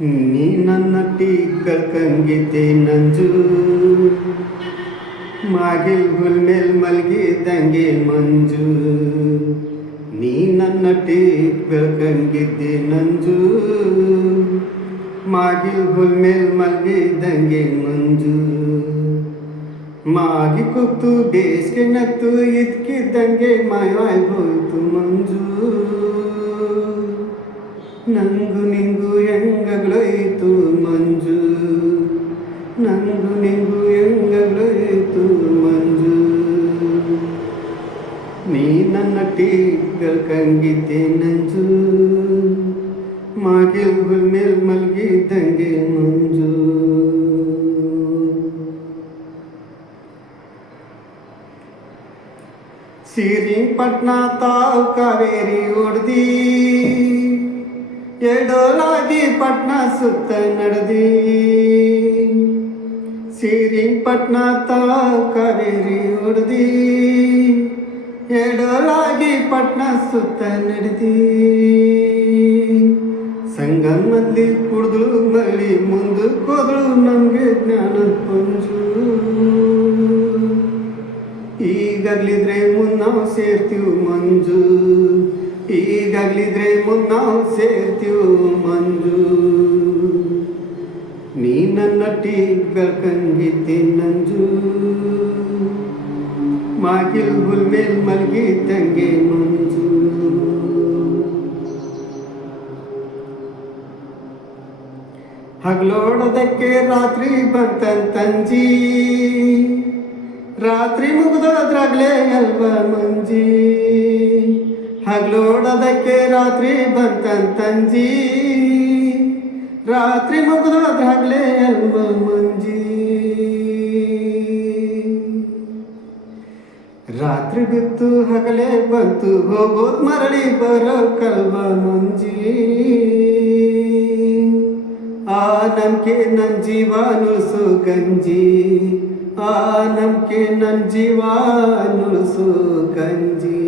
ನೀ ನನ್ನಟ್ಟಿ ಕಳ್ಕಂಗಿದ್ದೆ ನಂಜು ಮಾಗಿಲ್ ಹುಲ್ ಮೇಲ್ ಮಲ್ಗಿದ್ದಂಗೆ ಮಂಜು ನೀ ನನ್ನಟ್ಟಿ ಕಳ್ಕಂಗಿದ್ದೆ ನಂಜು ಮಾಗಿಲ್ ಹುಲ್ ಮೇಲ್ ಮಲ್ಗಿದ್ದಂಗೆ ಮಂಜು ಮಾಗಿ ಕೂತು ಬೇಸಿಗೆ ನತ್ತು ಇದ್ಕಿದ್ದಂಗೆ ಮಾಯವಾಗಿ ಹೋಯ್ತು ಮಂಜು ನಂಗು ನಿಂಗು ಹೆಂಗಗಳೋಯ್ತು ಮಂಜು ನಂಗು ನಿಂಗು ಹೆಂಗಗಳೋಯ್ತು ಮಂಜು ನೀ ನನ್ನ ಟೀಕಂಗಿದ್ದೆ ನಂಜು ಮಾಗಿಲ್ ಹುಲ್ ಮೇಲ್ ಮಲ್ಗಿದ್ದಂಗೆ ಮಂಜು ಶ್ರೀರಂಗಪಟ್ಟಣ ತಾವು ಕಾವೇರಿ ಹೊಡ್ದಿ ಎಡೋಲಾಗಿ ಪಟ್ನ ಸುತ್ತ ನಡೆದಿ ಶ್ರೀರಂಗಪಟ್ಟಣ ತಾವು ಕಾವೇರಿ ಹೊಡ್ದಿ ಎಡೋಲಾಗಿ ಪಟ್ನ ಸುತ್ತ ನಡೆದಿ ಸಂಗಮಲ್ಲಿ ಕುಡಿದು ಮಳ್ಳಿ ಮುಂದಕ್ಕೆ ಹೋದಳು ನಮಗೆ ಜ್ಞಾನದ ಪಂಜು ಈಗಾಗ್ಲಿದ್ರೆ ಮುನ್ನಾವು ಸೇರ್ತೀವಿ ಮಂಜು ಈಗಾಗ್ಲಿದ್ರೆ ಮುನ್ನಾವು ಸೇರ್ತೀವಿ ಮಂಜು ನೀ ನನ್ನ ಟೀಕಂಗಿದ್ದೆ ನಂಜು ಮಾಗಿಲ್ ಹುಲ್ ಮೇಲ್ ಮಲ್ಗಿದ್ದಂಗೆ ಮಂಜು ಹಗಲೋಡೋದಕ್ಕೆ ರಾತ್ರಿ ಬಂತಂತಂಜಿ ರಾತ್ರಿ ಮುಗಿದೋದ್ರಾಗ್ಲೇ ಅಲ್ವ ಮಂಜಿ ಹಗಲೋಡೋದಕ್ಕೆ ರಾತ್ರಿ ಬಂತಂತಂಜಿ ರಾತ್ರಿ ಮುಗಿದೋದ್ರಾಗ್ಲೇ ಅಲ್ವ ಮಂಜಿ ರಾತ್ರಿ ಬಿತ್ತು ಹಗಲೇ ಬಂತು ಹೋಗೋದ್ ಮರಳಿ ಬರೋ ಕಲ್ವ ಮಂಜಿ ಆ ನಂಬಿಕೆ ನನ್ನ ಜೀವ ನುಳ್ಸು ಗಂಜಿ ಆ ನಂಬಿಕೆ ನನ್ನ ಜೀವ ನುಳ್ಸು ಗಂಜಿ